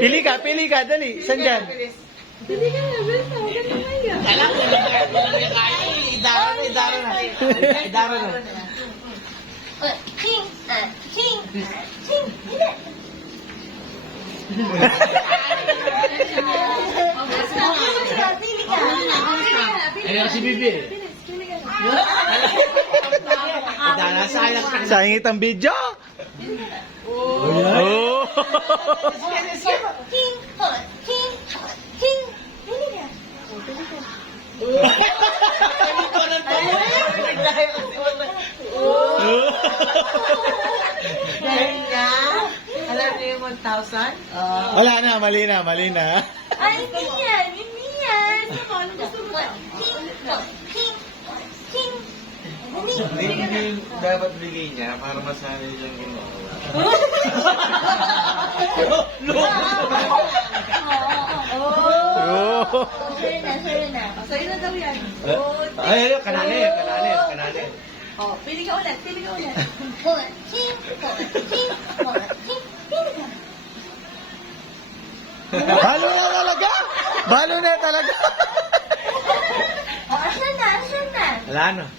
Pili ka, dali. Saan dyan? Pili ka na, Bes. Huwag ka na maya. Alam ko, idara na. Idara na. King. Hindi. Pili ka. Ayun si Bibi. Idara, sayang. Sayangit ang video. Oh. King. Pili ka. Dahil nga, alam niyo yung 1,000? Wala na, mali na. Ay, hindi yan. Hindi yan. Ano gusto mo? King. Hindi dapat bigay niya para masanay lang yung Oh. Sure na. Sa'yo na daw yan. Ay, kanali. Oh, pili ka ulit. King. Pili ka. Balo na talaga. Asan na? Wala na.